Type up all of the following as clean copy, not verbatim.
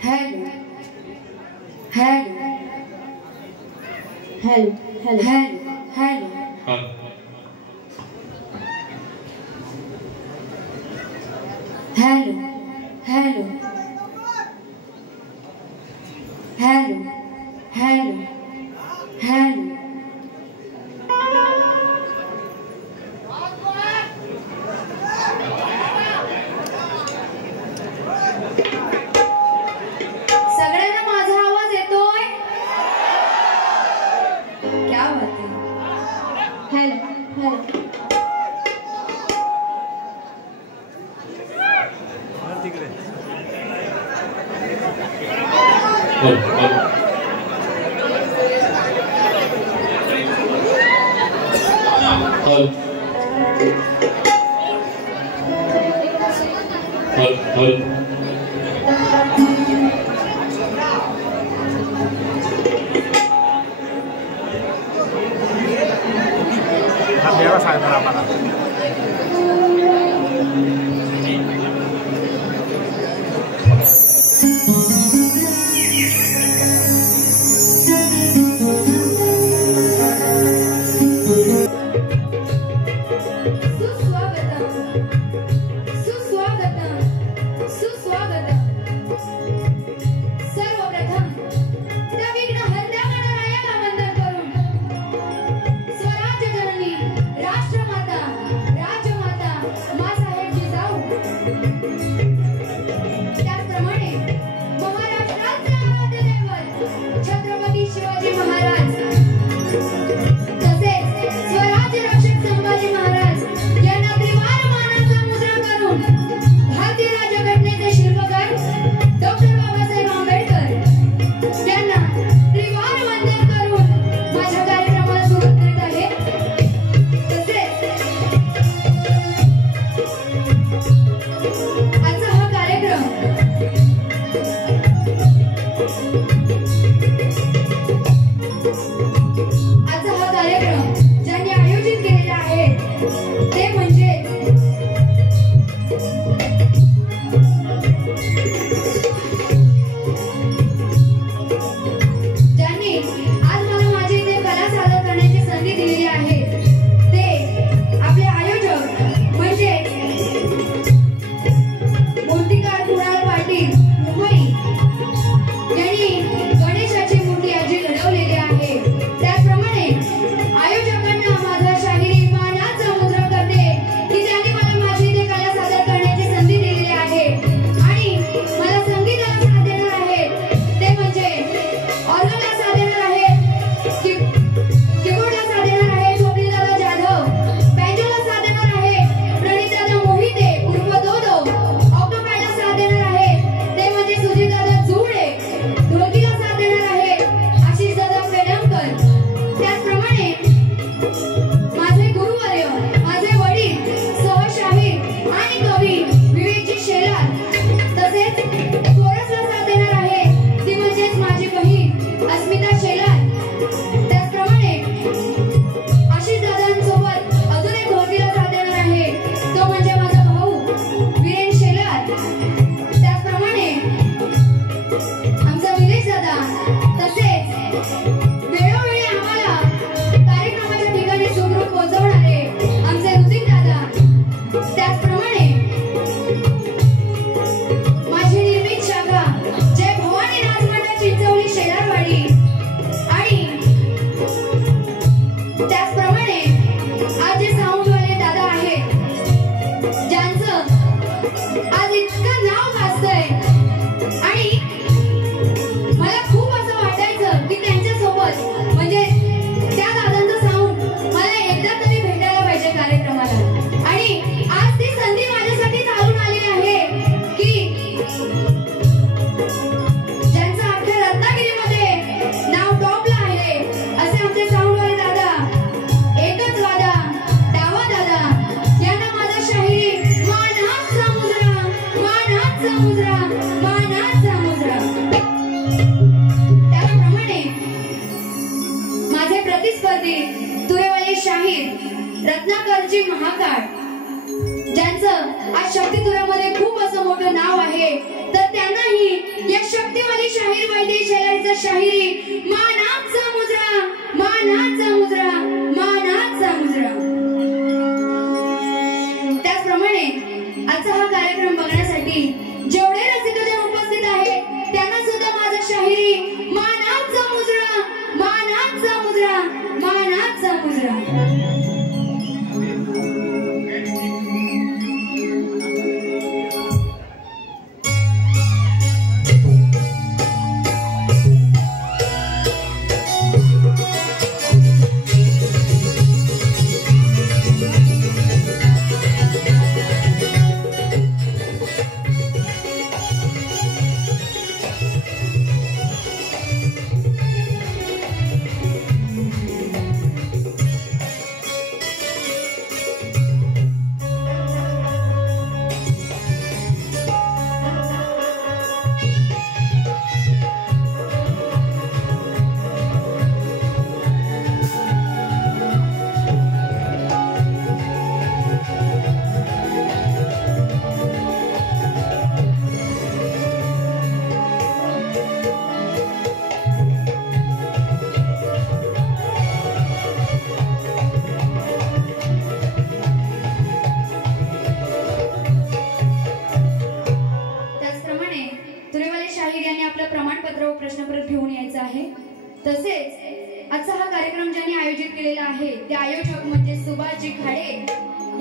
Hello hello hello hello hello hello hello hello hello hello सगळ्यांना माझा आवाज येतोय? क्या बात है. हेलो हेलो रत्नाकरजी महाकाळ ज्यांचं आज शक्तितुरामध्ये खूप असं मोठं नाव आहे तर त्यांनाही या शक्तिवाली शाहीर वैद्य शेलारचा शाहिरी मानाचा मुजरा, मानाचा मुजरा, मानाचा मुजरा. त्याचप्रमाणे आजचा हा कार्यक्रम बघण्यासाठी जेवढे रसिकजन उपस्थित आहेत त्यांना सुद्धा माझा शाहिरी मानाचा मुजरा, मानाचा मुजरा, मानाचा मुजरा. तसेच आजचा हा कार्यक्रम ज्यांनी आयोजित केलेला आहे ते आयोजक म्हणजे सुभाषजी खाडे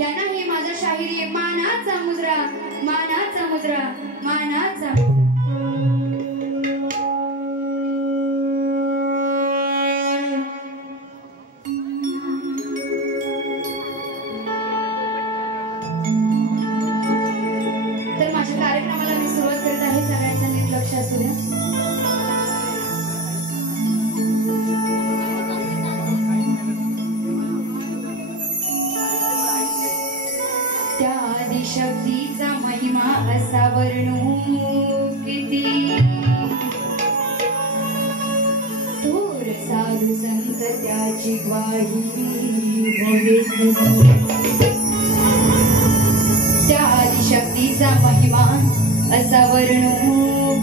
यांनाही माझा शाहिरी मानाचा मुजरा, मानाचा मुजरा, मानाचा मुजरा. तर माझ्या कार्यक्रमाला मी सुरुवात करत आहे. सगळ्यांचा नीट लक्ष असू द्या. त्या आदिशक्तीचा महिमा असा वर्णू किती, थोर साधू संत त्याची ग्वाही बोले. त्या आदिशक्तीचा महिमा असा वर्णू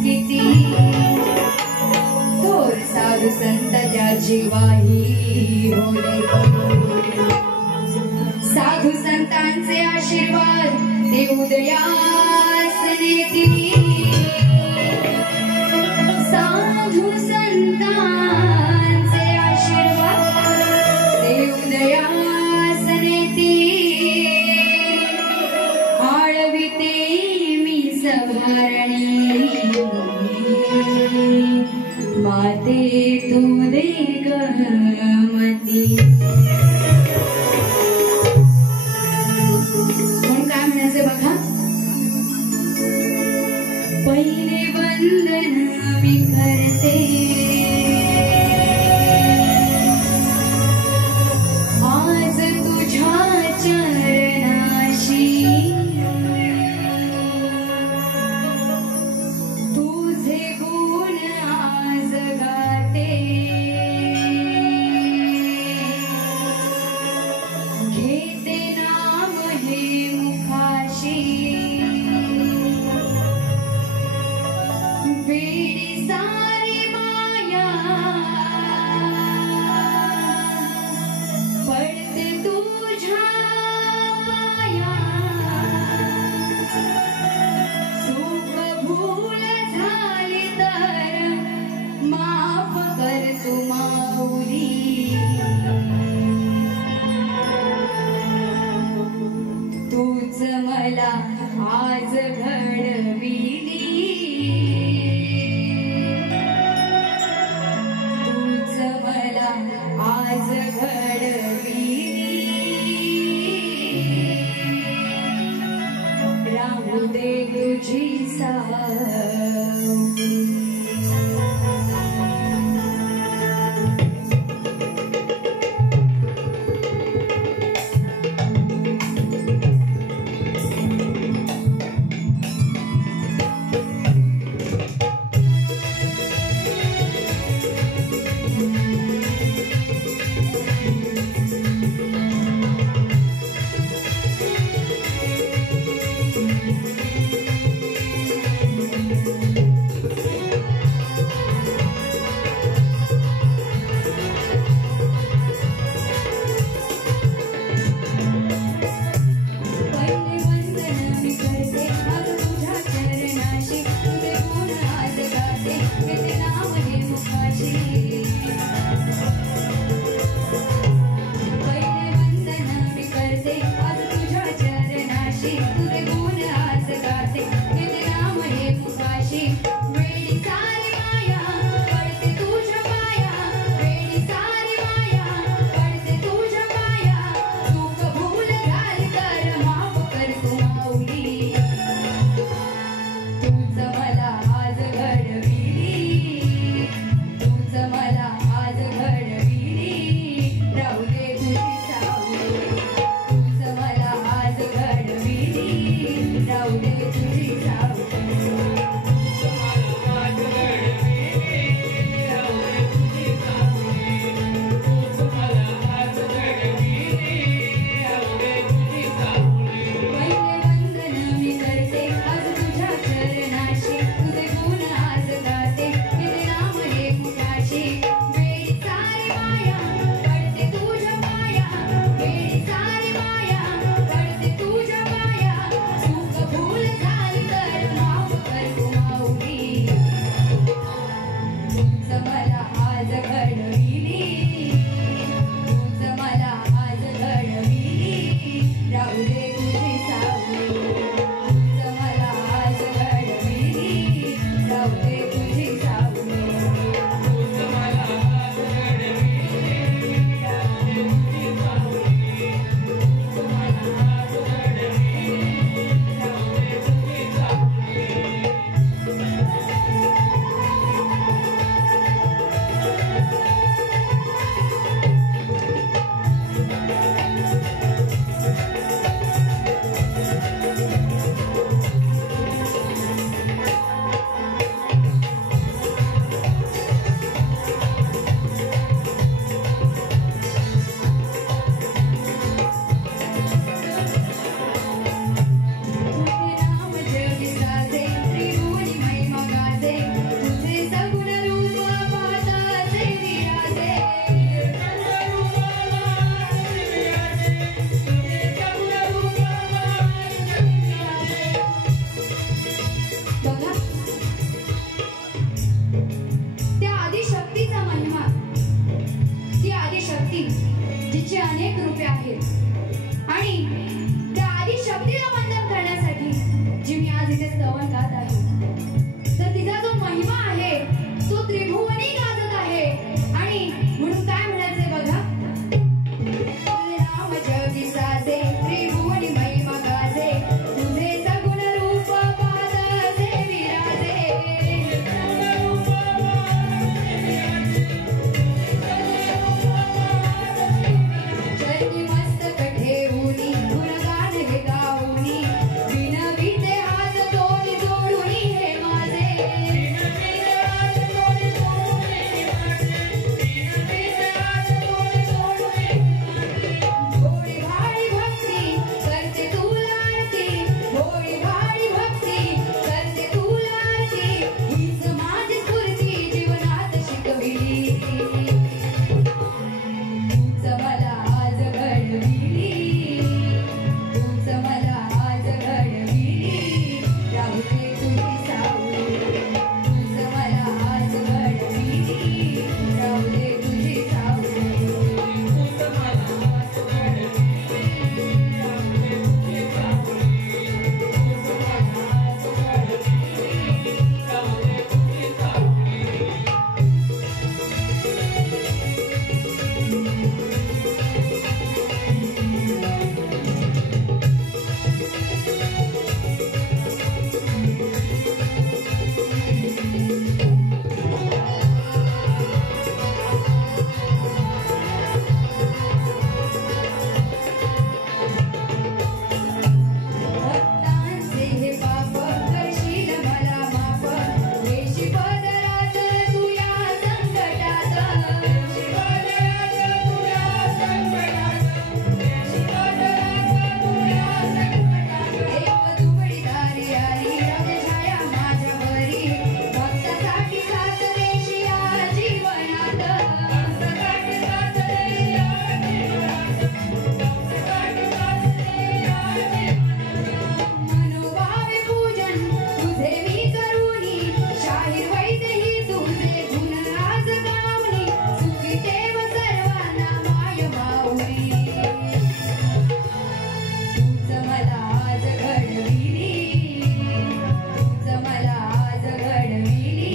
किती, थोर साधू संत त्याची ग्वाही बोले. साधू संतांचे आशीर्वाद ते उदयास नेती, साधू संतांचे आशीर्वाद ते उदयास नेती. आळविते मी सभारणी माते तू दे गमती. बघा, पहिले वंदन मी करते आज तुझ्या चरणाशी, तुझे गुण आज गाते. घेते नाम हे वेडी सारी माया, पडते तुझ्या पाया. चूक भूल झाली तर माफ कर तू माऊली. तूच मला आज घडविली, तूच मला आज घडविली. राहू दे तुझी सावली. तिचे स्तवन गात आहे. तर तिचा जो महिमा आहे तो त्रिभुवनी गाजत आहे. आणि म्हणून काय म्हणायचंय बघा, राम जगी साजे त्रिभुवनी महिमा गाजे, तुझे सगुण रूप पादसे विराजे. चरणी मस्तक ठेवूनी गुणगान हे गाऊनी, विनविते हात दोन्ही जोडूनी हे माझे. भोळी भाळी भक्ती करते तुला आरती, भोळी भाळी भक्ती करते तुला आरती, हीच माझी स्फूर्ती जीवनात शिकविली. तूच मला आज घडविली, तूच मला आज घडविली, राहू दे तुझी सावली. तूच मला आज घडविली, राहू दे तुझी सावली. तूच मला आज घडविली, राहू दे तुझी सावली. तूच मला आज घडविली, राहू दे तुझी सावली. भक्तांचे हे पाप करशील मला माफ, येशी पदरात तू या संकटात. येशी पदरात तू या संकटात, येशी पदरात तू या संकटात. एक दुबळीदारी आली राजछाया माझ्यावरी, भक्तासाठी साथ देशी या जीवनात. भक्तासाठी साथ देशी या जीवनात, भक्तासाठी साथ देशी या जीवनात. मनोभावे पूजन तुझे मी करूनी, शाहीर वैद्य ही तुझे गुण आज गाऊनी, सुखीतेव सर्वांना माय माऊली. तूच मला आज घडविली, तूच मला आज घडविली,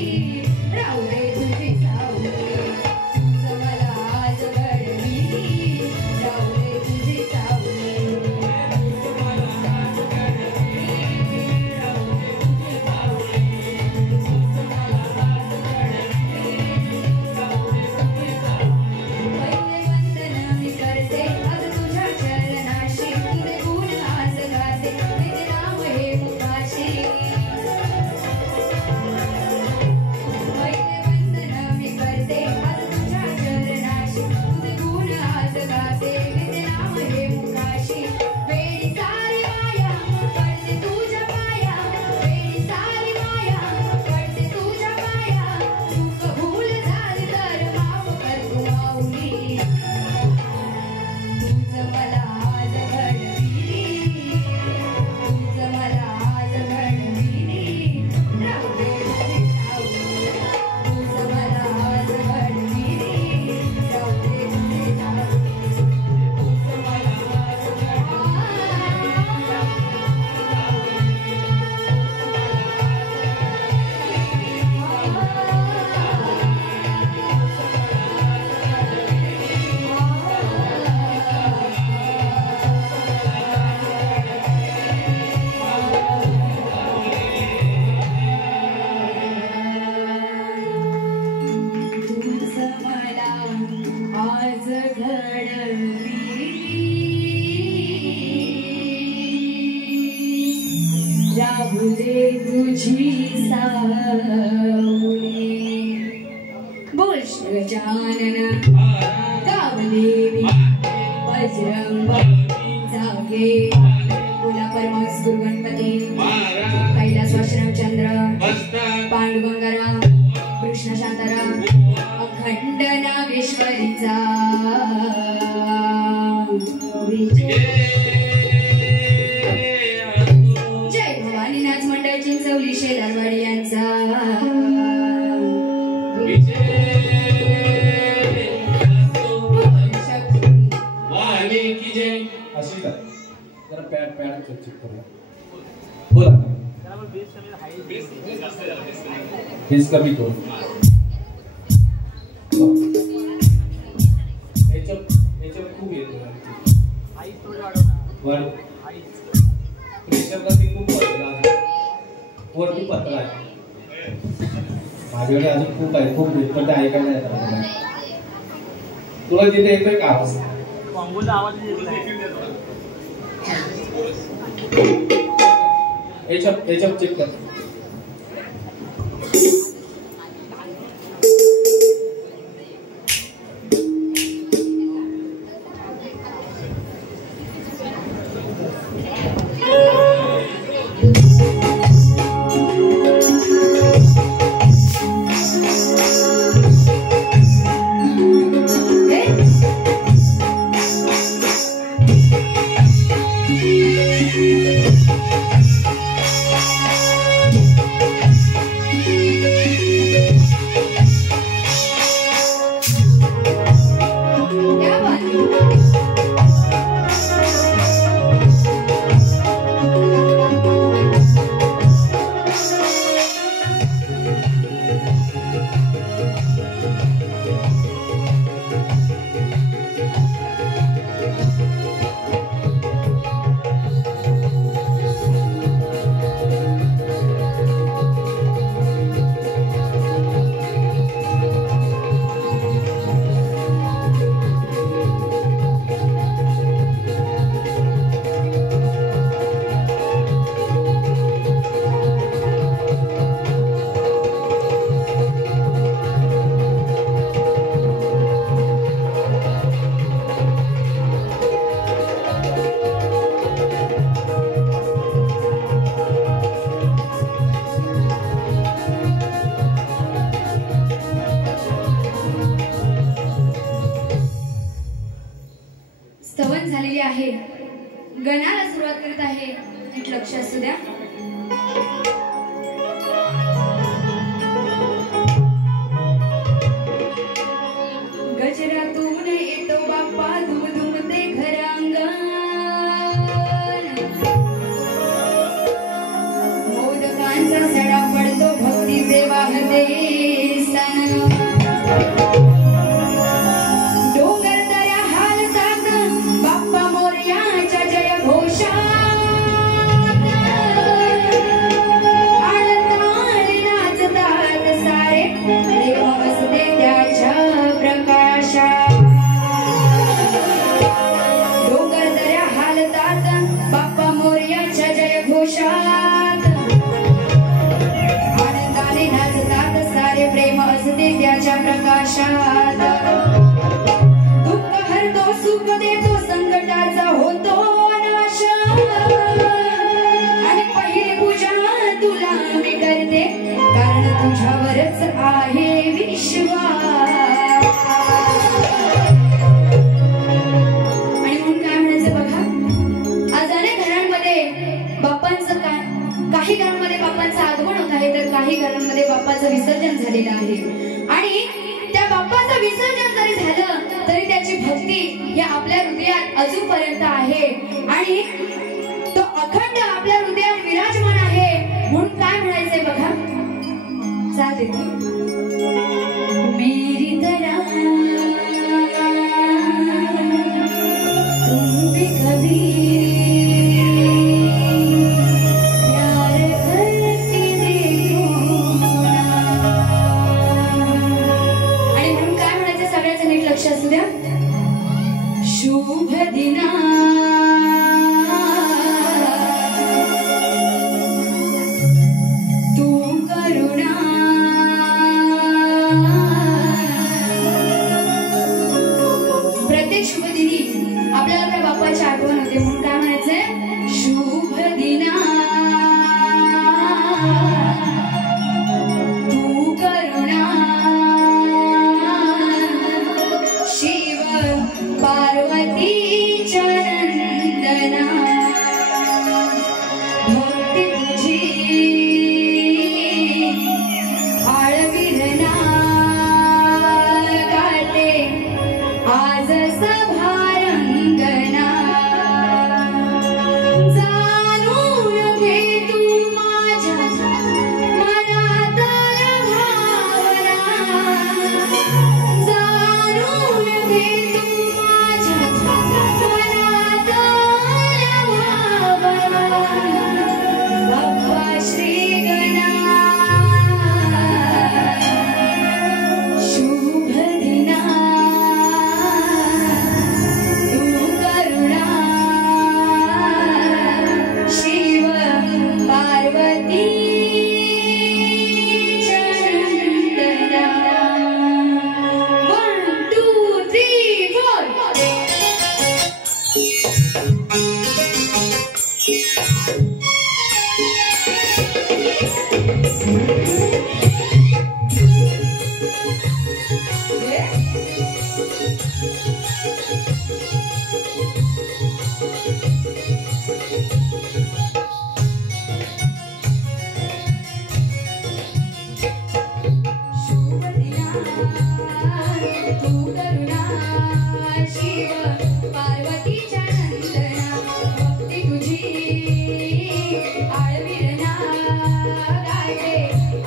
राहू दे तुझी सावली. तूच मला आज घडविली, राहू दे तुझी सावली. तूच मला आज घडविली, राहू दे तुझी सावली. तूच मला आज घडविली, राहू दे तुझी सावली. पहिले वंदन मी करते आज तुझ्या चरणाशी, तुझे गुण आज गाते नित्य नाम हे मुखाशी. पहिले वंदन मी करते आज तुझ्या चरणाशी, तुझे गुण आज गाते नित्य नाम हे मुखाशी. वेळी सारी माया पडते तुझ्या पाया, वेळी सारी माया पडते तुझ्या पाया, चूक भूल झाली तर माफ कर तू माऊली. तूच मला आज घडविली, तूच मला आज घडविली, राहू दे तुझी सावली. तूच मला आज घडविली, राहू दे तुझी सावली. तूच मला आज तूच मला आज घडविली, राहू दे तुझी सावली. बोल श्री गजानन गावदेवी बजरंग जागे, बोला परमहंस गुरु गणपती कैलासवासी चंद्र पांडुरंगाराम कृष्ण शांताराम अखंड नागेश्वरीचा विजय. जय भवानी नाच मंडळ चिंचवली शेलारवाडी यांचा अशी जरा पॅड चेक करूया. बोला. बेस कमी करू. खूप येतो प्रेशर कमी खूप वरती पत्र आहे माझ्याकडे अजून खूप आहे खूप पण ते ऐकायला येतात तुला तिथे येतोय का आवाज याच्यावर चेक कर गणाला सुरुवात करत आहे नीट लक्ष असू द्या गजरातून येतो बाप्पा धुम धुम ते घरांगण मोदकांचा सडा पडतो भक्तीचे वाहते सण दुःख हरतो सुख देतो संकटाचा होतो नाश आणि पहिली पूजा तुला मी करते कारण तुझ्यावरच आहे विश्वास आणि म्हणून काय म्हणायचं बघा आज अनेक घरांमध्ये बाप्पांचं काही घरांमध्ये बाप्पांचं आगमन होत आहे तर काही घरांमध्ये बाप्पाचं विसर्जन झालेलं आहे आणि त्या बाप्पाचं विसर्जन जरी झालं तरी त्याची भक्ती या आपल्या हृदयात अजूनपर्यंत आहे आणि तो अखंड आपल्या हृदयात विराजमान आहे म्हणून काय म्हणायचंय बघा चालेल मेरी तरह तुम भी कभी शुभ दिना तू करुणा आळविरणा गायते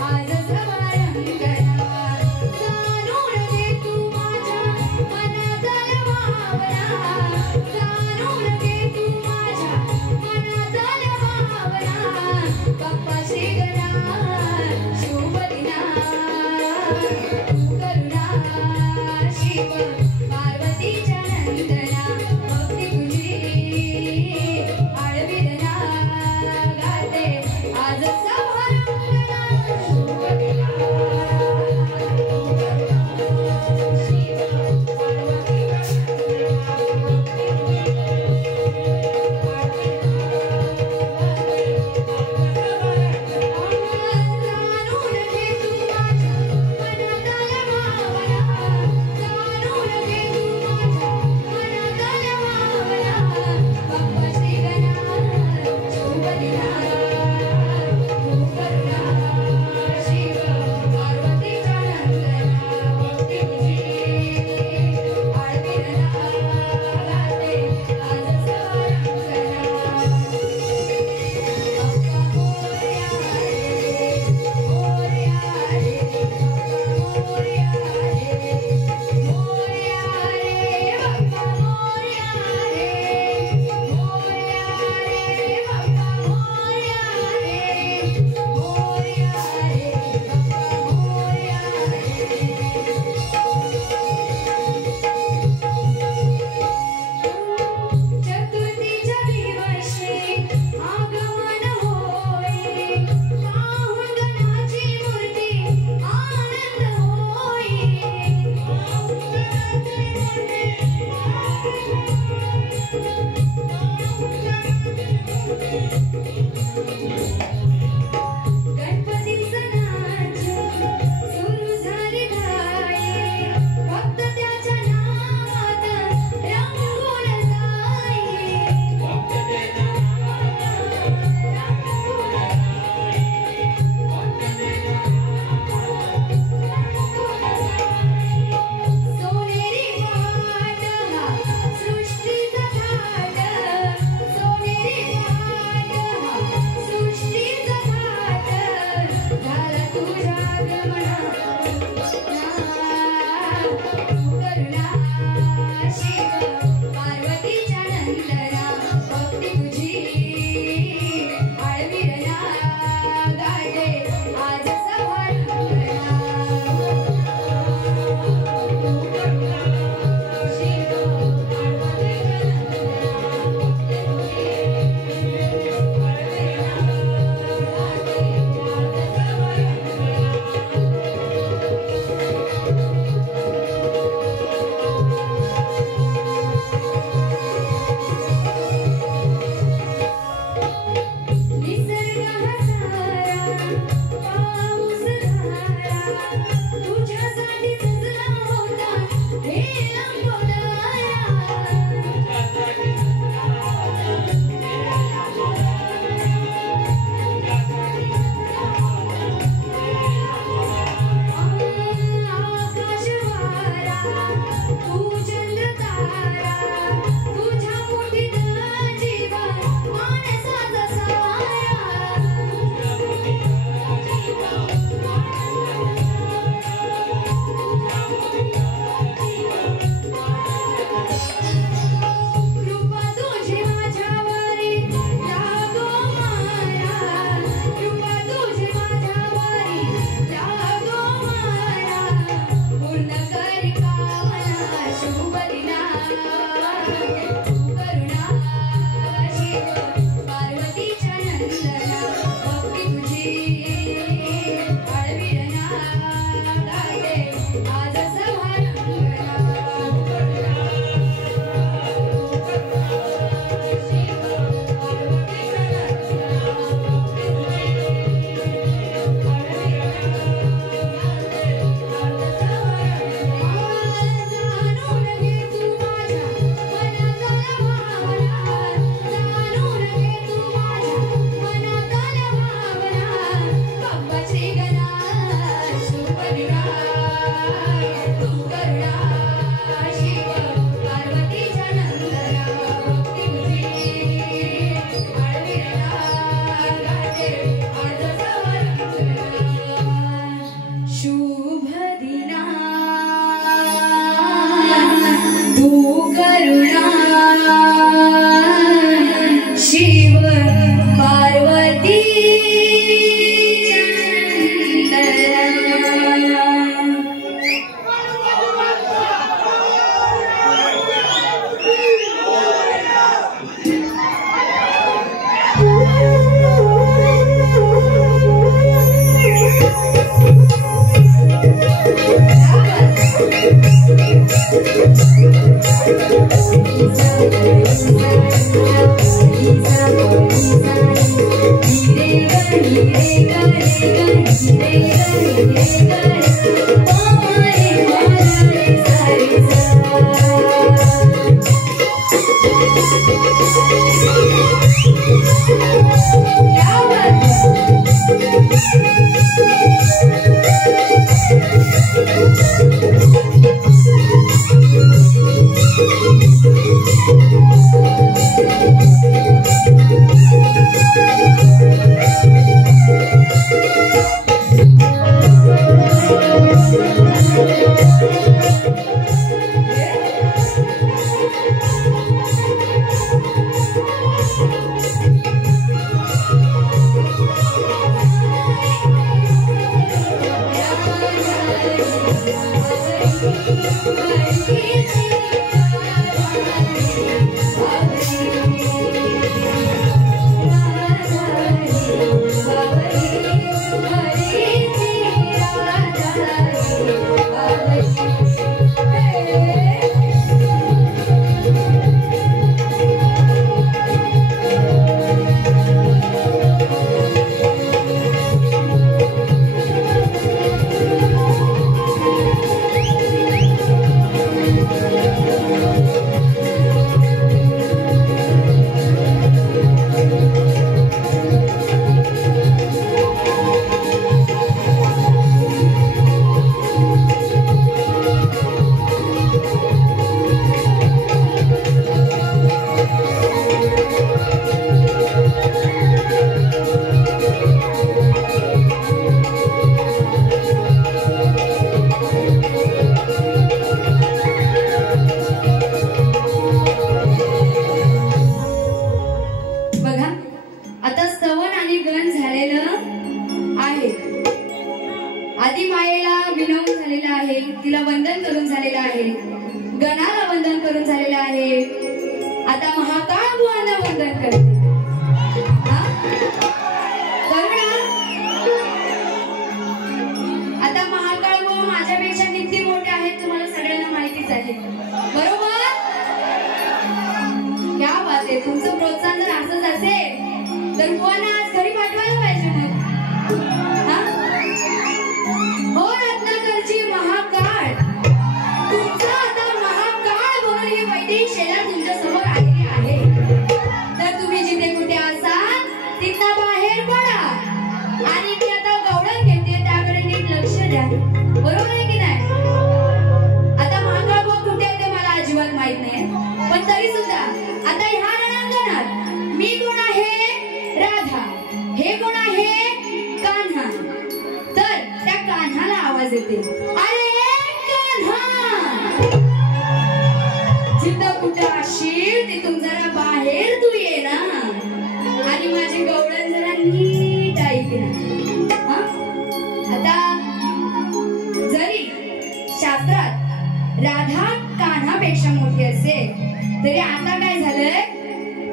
तिला वंदन करून झालेलं आहे, गणाला वंदन करून झालेलं आहे. आता महाकाळ बुवांना वंदन करते. आता महाकाळ बुवा माझ्यापेक्षा किती मोठे आहेत तुम्हाला सगळ्यांना माहितीच आहे, बरोबर? क्या बात आहे. तुमचं प्रोत्साहन जर असंच असेल तर बुवांना आज घरी पाठवायला पाहिजे. मग हो रत्नाकरची महाकाळ, तुमचा आता महाकाळ म्हणून ही वैदिक शेला तुमच्या समोर आलेली आहे. तर तुम्ही जिथे कुठे असाल तिथं बाहेर पडा आणि ती आता गवळण घेते त्याकडे नीट लक्ष द्या, बरोबर आहे की नाही? आता महाकाळ बुवा कुठे आहे ते मला अजिबात माहित नाही, पण तरी सुद्धा आता ह्या रणांगणात मी कोण आहे? राधा. हे कोण आहे? कान्हा. तर त्या कान्हाला आवाज येते, अरे कान्हा, जिथं कुठं असशील तिथून जरा बाहेर तू ये ना आणि माझी गवळण जरा नीट ऐक ना. आता जरी शास्त्रात राधा कान्हापेक्षा मोठी असेल तरी आता काय झालंय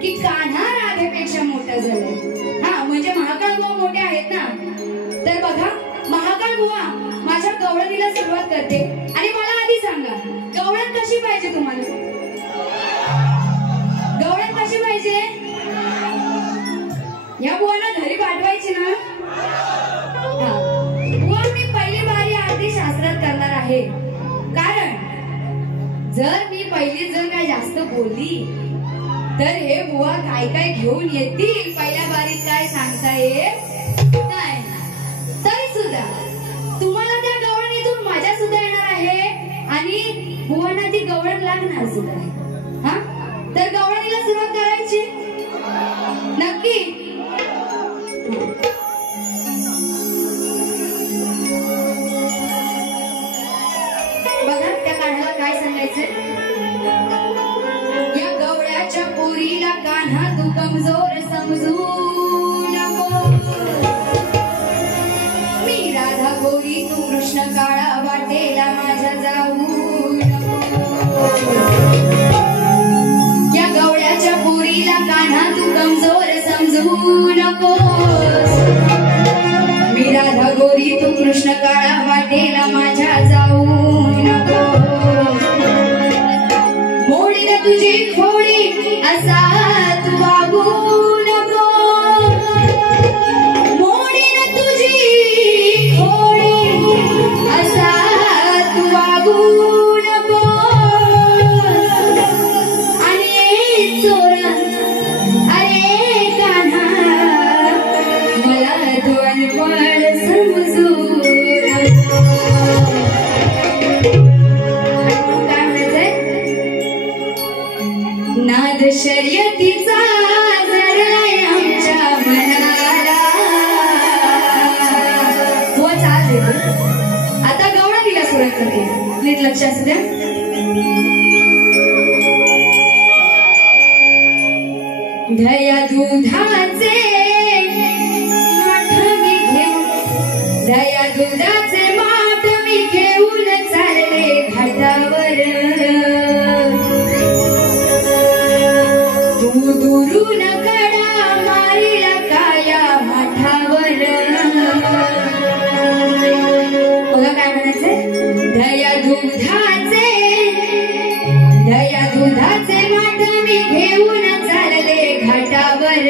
की कान्हा राधेपेक्षा मोठा झालाय. म्हणजे महाकाळ बुवा मोठे आहेत ना. तर बघा महाकाळ बुवा माझ्या गवळणीला सुरुवात करते आणि मला आधी सांगा गवळण कशी पाहिजे तुम्हाला? गवळण कशी पाहिजे? या बुवांना घरी पाठवायची ना? बुवा मी पहिली बारी आरती शास्त्रात करणार आहे, कारण जर मी पहिली जर काय जास्त बोलली तर हे बुवा काय काय घेऊन येतील पहिल्या बारीत काय सांगता येत नाही. तरी सुद्धा तुम्हाला त्या गवळणीतून मजा सुद्धा येणार आहे आणि बुवांना ती गवळण लागणार सुद्धा आहे. तर गवळणीला सुरुवात करायची नक्की. बघा त्या कान्हाला काय सांगायचंय. या गवळ्याच्या पोरीला कान्हा तू कमजोर समजू नको, मी राधा गोरी तू कृष्ण काळा वाटेला माझ्या जाऊ नको. या गवळ्याच्या पोरीला कान्हा तू कमजोर समजू नको, मी राधा गोरी तू कृष्ण काळा वाटेला माझ्या जाऊ नको. मोडीला तुझी खोडी असा तू वागू नको, दोन पळ समजून काय म्हणायचंय नाद शर्यतीचा जडलाय आमच्या मनाला हो चाल देतो आता गवळा दिला सुरुवात करते नीट लक्ष असू द्या दया दुधाचे माठ मी घेऊन दया दुधाचे माठ मी घेऊन चालले घाटावर तू दुरून कडा मारीला काया माठावर बघा काय म्हणायचंय दया दुधाचे माठ मी घेऊन चालले घाटावर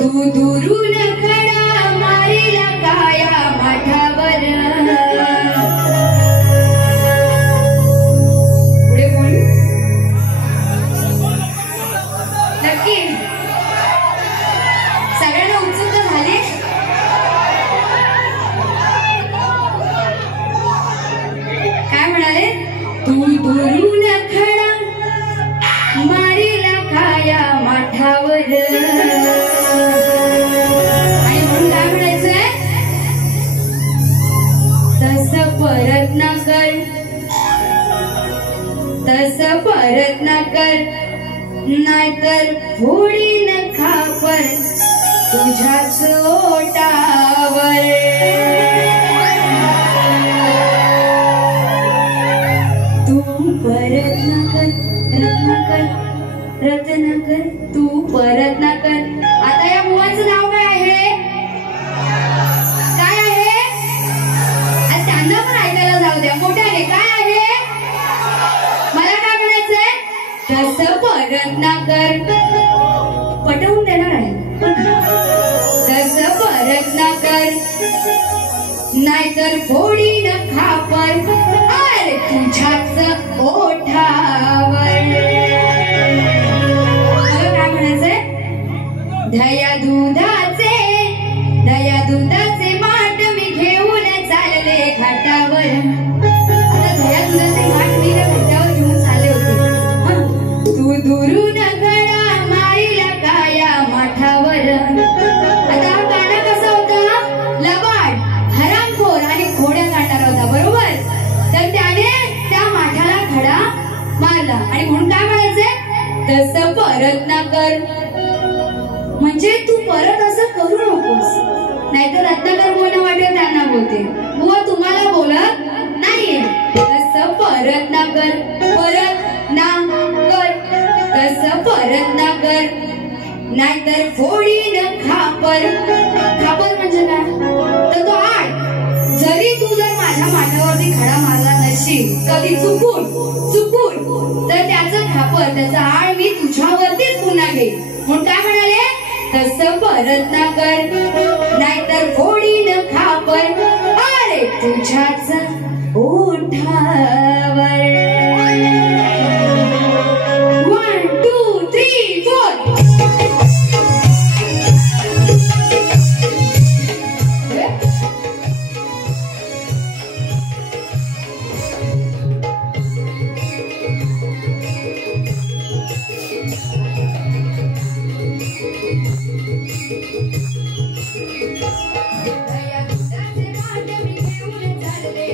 तू दुरून कडा मारीला काया माठावर पुढे कोण नक्की सगळ्यांना उत्सुकता झाली काय म्हणाले तू दुरून खडा मारीला काया माठावर आणि म्हणून काय म्हणायचंय तस परत ना कर तस परत ना कर नाहीतर फोडीन खापर तुझ्याच ओटावर तू परत ना कर रत्न कर तू परत ना कर आता या मुलाचं नाव काय आहे काय आहे त्यांना पण ऐकायला जाऊ द्या मोठ्याने काय आहे मला काय म्हणायचंय तस परत ना कर पटवून देणार आहे तस परत ना कर नाहीतर फोडीन खापर अरे तुझ्याच ओठावर काय म्हणायचंय दया दुधाचे माठ मी घेऊन चालले घाटावर आता दया दुधाचे माठ मी त्या घाटावर घेऊन चालले होते तू दुरून कडा मारीला काया माठावर आता हा गाणं कसा होता लबाड हरामखोर आणि घोड्या काढणारा होता बरोबर तर त्याने त्या माठाला खडा मारला आणि म्हणून काय म्हणायचंय तसं परत ना कर म्हणजे तू परत असं करू नकोस नाहीतर रत्नाकर बोलणं वाटेल त्यांना बोलते बुवा तुम्हाला बोलत नाहीये तसं परत ना कर परत ना कर तसं परत ना कर नाहीतर फोडीन खापर खापर म्हणजे काय तर तो आड जरी तू जर माझ्या माठावरती खडा मारला नशील कधी चुकून तर त्याचं खापर त्याचा आड मी तुझ्यावरतीच पुन्हा घेईन म्हणून काय म्हणाले तसं परत ना कर नाहीतर फोडीन खापर अरे तुझ्याच ओठावर 1 2 3 4 दया दुधाचे माठ मी घेऊन चालले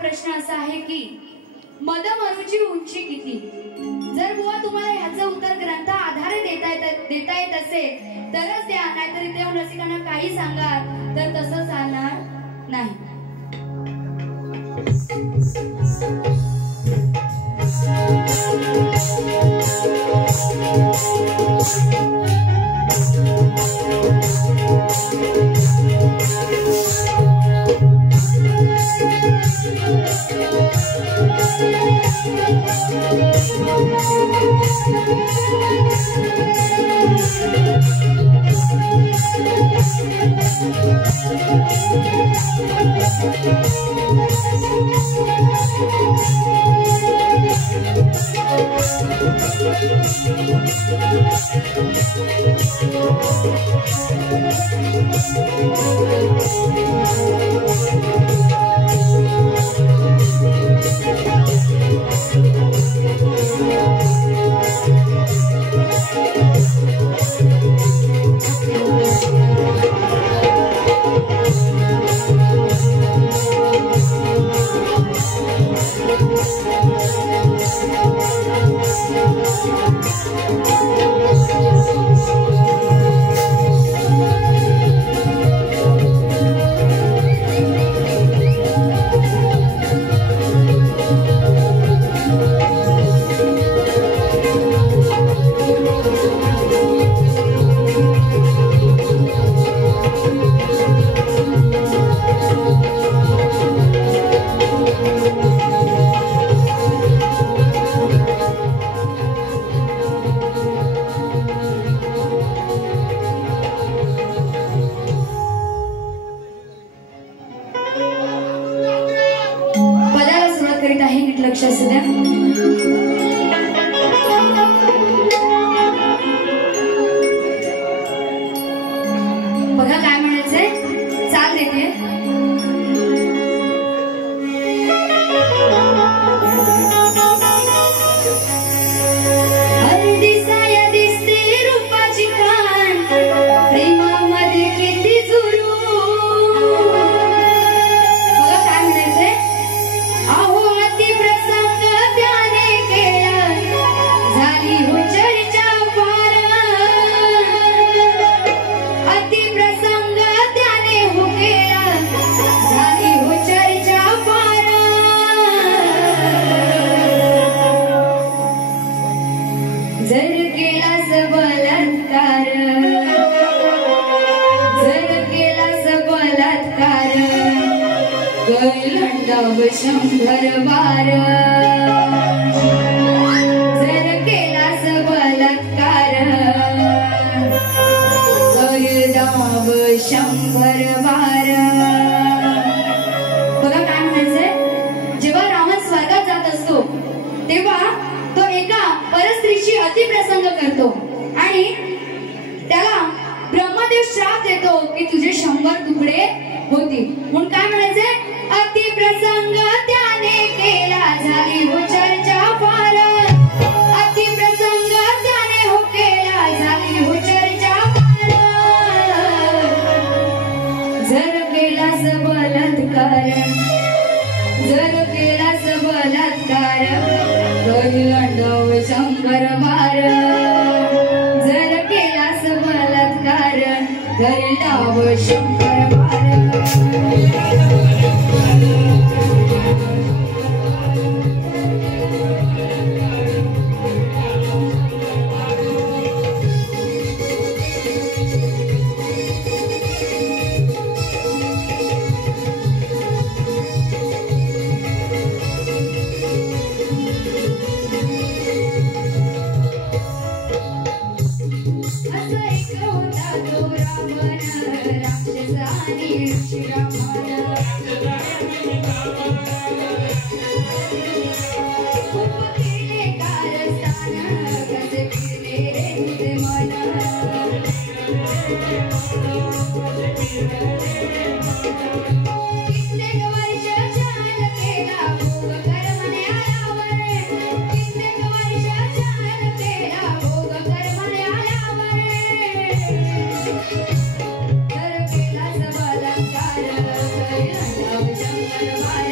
प्रश्न असा आहे की मदमरुची उंची किती? जर बुवा तुम्हाला ह्याचं उत्तर ग्रंथ आधारे देता येत असेल तरच द्या, नाहीतर इथे येऊन रसिकांना काही सांगा तर तसं चालणार नाही. लक्षात असू द्या. बघा काय म्हणायचंय, चाल देते. अरे दिसाया दिसते रूपाची खान, प्रेमामध्ये किती जुरू. बघा काय म्हणायचंय, अहो अति प्रसंग त्याने केला, झाली हो चर्चा फार. अति प्रसंग त्याने हो केला, झाली हो चर्चा फार. जर केलास बलात्कार, जर केलास बलात्कार, गैलंडाव 100 वार. जर केलास बलात्कार, गैलंडाव 100 वार. बघा काय म्हणायचंय, जेव्हा रावण स्वर्गात जात असतो तेव्हा तो एका परस्त्रीची अतिप्रसंग करतो आणि त्याला ब्रह्मदेव श्राप देतो की तुझे 100 तुकडे होतील. म्हणून काय म्हणायचंय, अतिप्रसंग त्याने केला, झाली हो चर्चा फार. अतिप्रसंग त्याने हो केला, झाली हो चर्चा फार. जर केलास बलात्कार, जर केलास बलात्कार, गैलंडाव 100 वार. जर केलास बलात्कार, गैलंडाव 100 वार. असं एक होता तो रावण, राक्षस आणि श्रीरामाला. खूप केले कारस्थान, कसे फिरले रे तुझे मन. कित्येक वर्ष चाल केला भोग कर्मने आल्यावर. कित्येक वर्ष चाल केला भोग कर्मने आल्यावर. जर केलास बलात्कार, गैलंडाव 100 वार.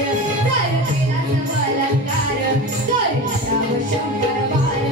जर केलास बलात्कार, गैलंडाव 100 वार.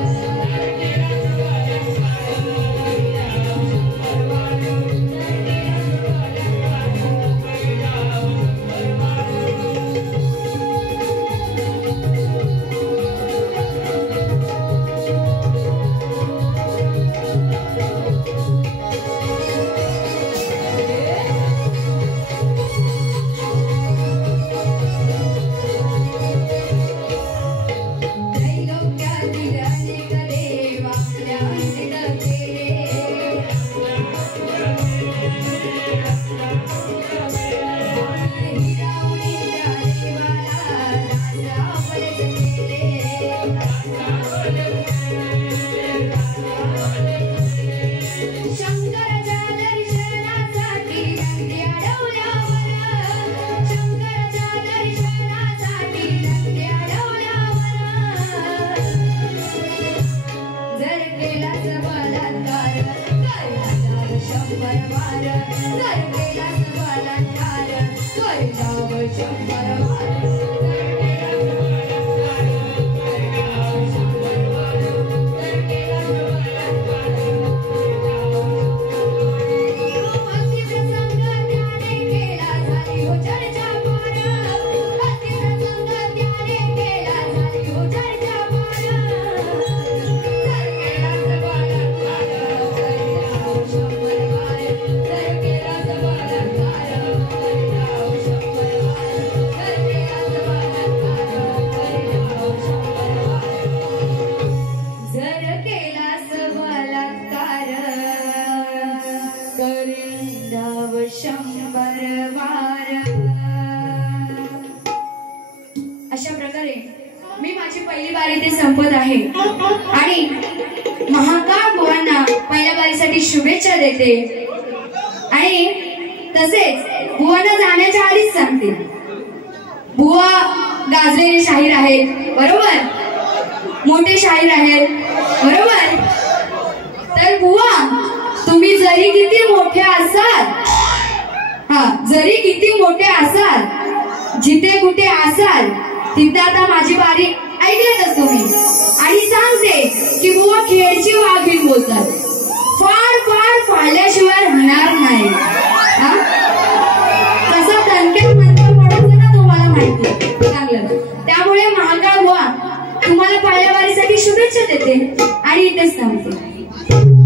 अशा प्रकारे मी माझी पहिली बारी ते संपत आहे आणि महाकाळ बुवांना पहिल्या बारीसाठी शुभेच्छा देते आणि तसेच बुवांना जाण्याच्या आधीच सांगते, बुवा गाजलेले शाहीर आहेत बरोबर, मोठे शाहीर आहेत बरोबर, तर बुवा तुम्ही जरी किती मोठे असाल, जरी किती मोठे असाल, जिथे कुठे असाल तिथे आता माझी बारी ऐकलंच तुम्ही आणि सांगते की बुवा खेळची वाघीण बोलतात, फार फार फाळल्याशिवाय राहणार नाही. कसं दणक्यात नंतर पडायचं ना तुम्हाला माहिती चांगलं. त्यामुळे महाकाळ बुवा तुम्हाला पहिल्या बारीसाठी शुभेच्छा देते आणि इथेच थांबते.